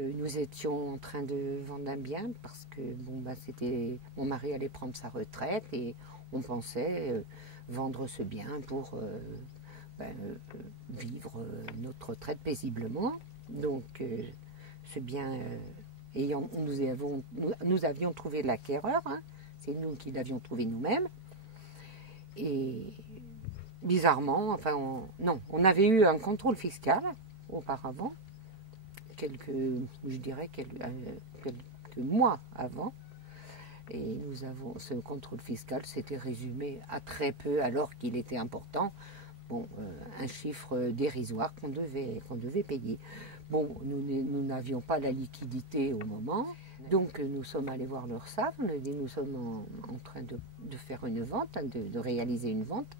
Nous étions en train de vendre un bien parce que mon mari allait prendre sa retraite et on pensait vendre ce bien pour vivre notre retraite paisiblement. Donc ce bien nous avions trouvé l'acquéreur, hein, c'est nous qui l'avions trouvé nous-mêmes. Et bizarrement, on avait eu un contrôle fiscal auparavant, quelques mois avant, et ce contrôle fiscal s'était résumé à très peu alors qu'il était important. Un chiffre dérisoire qu'on devait payer. Nous n'avions pas la liquidité au moment, donc nous sommes allés voir l'URSSAF, on a dit nous sommes en train de faire une vente, de réaliser une vente.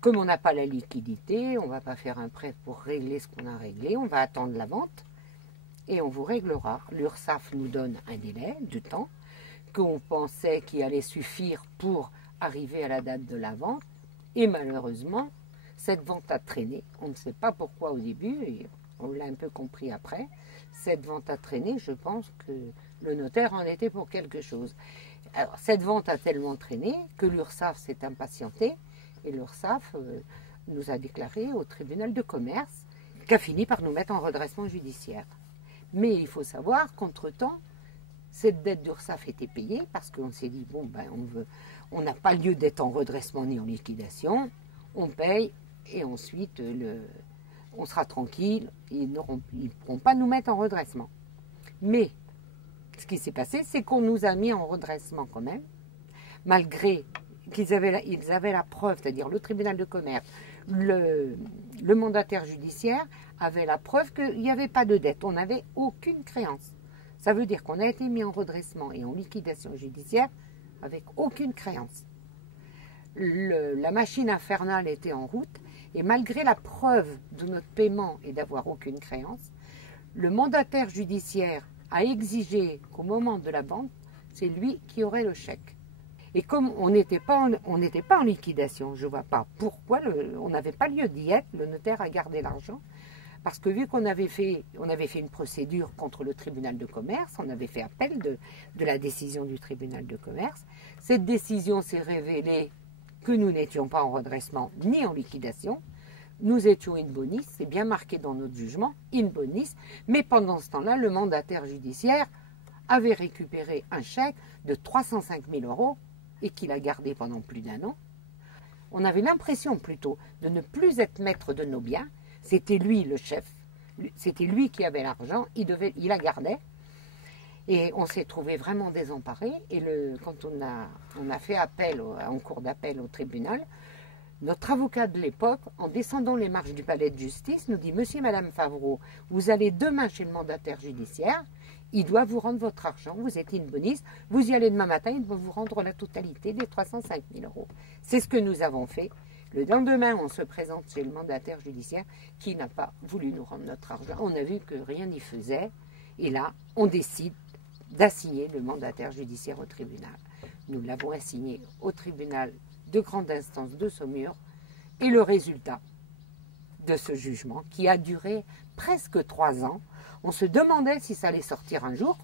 Comme on n'a pas la liquidité, on ne va pas faire un prêt pour régler ce qu'on a réglé, on va attendre la vente et on vous réglera. L'URSSAF nous donne un délai de temps qu'on pensait qu'il allait suffire pour arriver à la date de la vente, et malheureusement, cette vente a traîné. On ne sait pas pourquoi au début, et on l'a un peu compris après. Cette vente a traîné, je pense que le notaire en était pour quelque chose. Alors, cette vente a tellement traîné que l'URSSAF s'est impatientée et l'URSSAF nous a déclaré au tribunal de commerce qu'a fini par nous mettre en redressement judiciaire. Mais il faut savoir qu'entre-temps, cette dette d'URSSAF était payée parce qu'on s'est dit, on n'a pas lieu d'être en redressement ni en liquidation, on paye et ensuite on sera tranquille, ils ne pourront pas nous mettre en redressement. Mais ce qui s'est passé, c'est qu'on nous a mis en redressement quand même, malgré qu'ils avaient la preuve, c'est-à-dire le tribunal de commerce, le mandataire judiciaire avait la preuve qu'il n'y avait pas de dette, on n'avait aucune créance. Ça veut dire qu'on a été mis en redressement et en liquidation judiciaire avec aucune créance. La machine infernale était en route et malgré la preuve de notre paiement et d'avoir aucune créance, le mandataire judiciaire a exigé qu'au moment de la vente, c'est lui qui aurait le chèque. Et comme on n'était pas en liquidation, je ne vois pas pourquoi on n'avait pas lieu d'y être, le notaire a gardé l'argent. Parce que vu qu'on avait fait une procédure contre le tribunal de commerce, on avait fait appel de la décision du tribunal de commerce, cette décision s'est révélée que nous n'étions pas en redressement ni en liquidation, nous étions in bonis, c'est bien marqué dans notre jugement, in bonis, mais pendant ce temps-là, le mandataire judiciaire avait récupéré un chèque de 305 000 € et qu'il a gardé pendant plus d'un an. On avait l'impression plutôt de ne plus être maître de nos biens. C'était lui le chef, c'était lui qui avait l'argent, il la gardait. Et on s'est trouvé vraiment désemparés. Et quand on a fait appel en cours d'appel au tribunal, notre avocat de l'époque, en descendant les marches du palais de justice, nous dit « Monsieur et Madame Favreau, vous allez demain chez le mandataire judiciaire, il doit vous rendre votre argent, vous êtes in bonis, vous y allez demain matin, il doit vous rendre la totalité des 305 000 €. C'est ce que nous avons fait. Le lendemain, on se présente chez le mandataire judiciaire qui n'a pas voulu nous rendre notre argent. On a vu que rien n'y faisait. Et là, on décide d'assigner le mandataire judiciaire au tribunal. Nous l'avons assigné au tribunal de grande instance de Saumur. Et le résultat de ce jugement, qui a duré presque 3 ans, on se demandait si ça allait sortir un jour.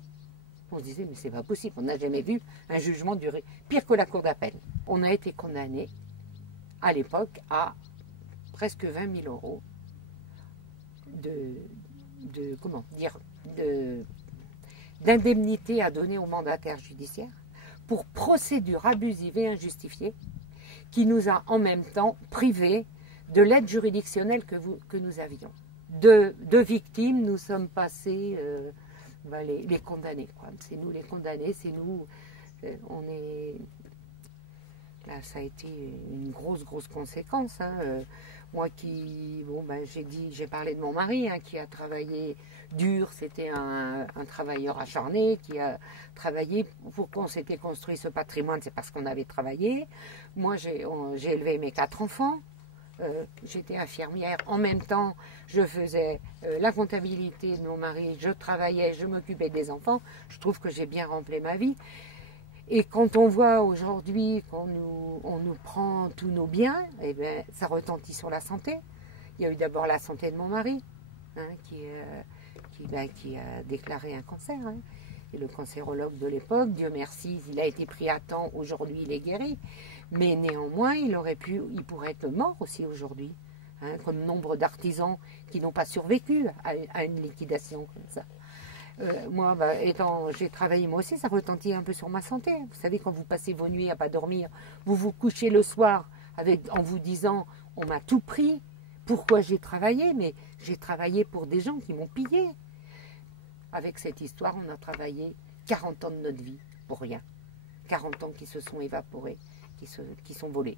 On se disait, mais c'est pas possible, on n'a jamais vu un jugement durer pire que la cour d'appel. On a été condamnés à l'époque à presque 20 000 € d'indemnité à donner au mandataire judiciaire pour procédure abusive et injustifiée qui nous a en même temps privés de l'aide juridictionnelle que nous avions. De victimes, nous sommes passés les condamnés. C'est nous les condamnés, c'est nous, on est... Là, ça a été une grosse conséquence. Moi j'ai parlé de mon mari qui a travaillé dur, c'était un travailleur acharné qui a travaillé pour qu'on s'était construit ce patrimoine, c'est parce qu'on avait travaillé. Moi, j'ai élevé mes 4 enfants. J'étais infirmière. En même temps, je faisais la comptabilité de mon mari, je travaillais, je m'occupais des enfants. Je trouve que j'ai bien rempli ma vie. Et quand on voit aujourd'hui qu'on nous prend tous nos biens, eh bien, ça retentit sur la santé. Il y a eu d'abord la santé de mon mari, qui qui a déclaré un cancer. Hein. Et le cancérologue de l'époque, Dieu merci, il a été pris à temps, aujourd'hui il est guéri. Mais néanmoins, il pourrait être mort aussi aujourd'hui. Hein, comme nombre d'artisans qui n'ont pas survécu à une liquidation comme ça. Moi, j'ai travaillé moi aussi, ça retentit un peu sur ma santé. Vous savez, quand vous passez vos nuits à pas dormir, vous vous couchez le soir en vous disant, on m'a tout pris, pourquoi j'ai travaillé? Mais j'ai travaillé pour des gens qui m'ont pillé. Avec cette histoire, on a travaillé 40 ans de notre vie pour rien. 40 ans qui se sont évaporés, qui sont volés.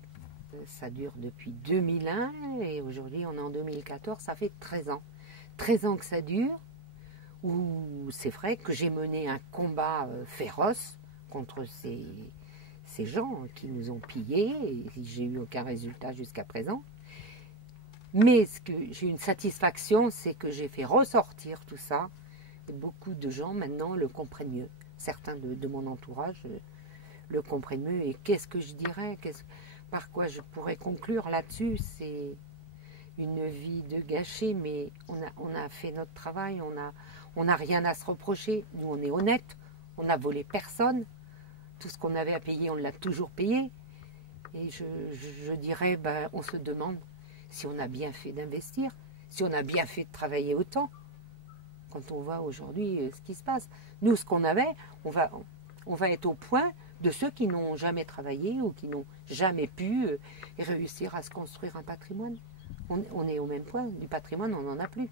Ça dure depuis 2001 et aujourd'hui on est en 2014, ça fait 13 ans. 13 ans que ça dure, où c'est vrai que j'ai mené un combat féroce contre ces gens qui nous ont pillés et j'ai eu aucun résultat jusqu'à présent. Mais ce que j'ai une satisfaction, c'est que j'ai fait ressortir tout ça et beaucoup de gens maintenant le comprennent mieux. Certains de mon entourage le comprennent mieux et qu'est-ce que je dirais, par quoi je pourrais conclure là-dessus, c'est une vie de gâchée, mais on a fait notre travail, on n'a rien à se reprocher. Nous, on est honnête, on n'a volé personne. Tout ce qu'on avait à payer, on l'a toujours payé. Et je dirais, on se demande si on a bien fait d'investir, si on a bien fait de travailler autant. Quand on voit aujourd'hui ce qui se passe. Nous, ce qu'on avait, on va être au point de ceux qui n'ont jamais travaillé ou qui n'ont jamais pu réussir à se construire un patrimoine. On est au même point, du patrimoine, on n'en a plus.